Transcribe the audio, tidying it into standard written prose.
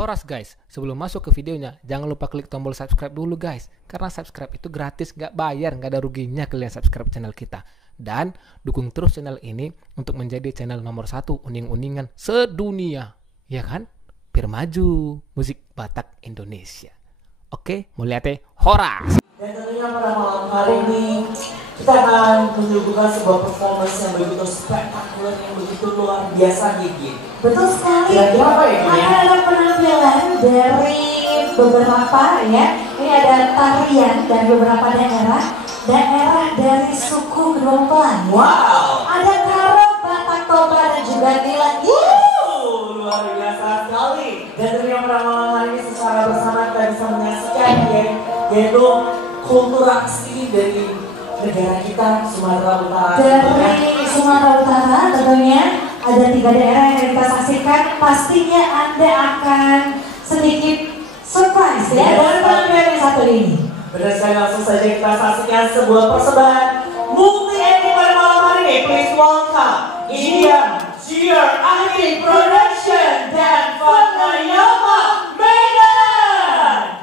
Horas guys, sebelum masuk ke videonya, jangan lupa klik tombol subscribe dulu guys. Karena subscribe itu gratis, gak bayar, gak ada ruginya kalian subscribe channel kita. Dan dukung terus channel ini untuk menjadi channel nomor 1 uning-uningan sedunia. Ya kan? Biar maju musik Batak Indonesia. Oke, mulai Horas. Dan tentunya pada malam hari ini kita akan menyuguhkan sebuah performance yang begitu spektakuler, yang begitu luar biasa, Gigi. Betul sekali. Kira-kira apa ya, Gigi? Akan ada penampilan dari beberapa ya. Ini ada tarian dari beberapa daerah dari suku Gerompang. Wow. Ada Karo, Batak Toba dan juga Nila. Luar biasa sekali. Dan tentunya pada malam hari ini secara bersama kita bisa menyaksikan yaitu kultur asli dari negara kita, Sumatera Utara. Dari Sumatera Utara tentunya ada 3 daerah yang kita saksikan. Pastinya Anda akan sedikit surprise ya dari penampilan yang satu ini. Benar sekali, langsung saja kita saksikan sebuah persembahan multi etnik pada malam hari ini. Please welcome Indian Cheer Acting Production dan Vanayama Medan.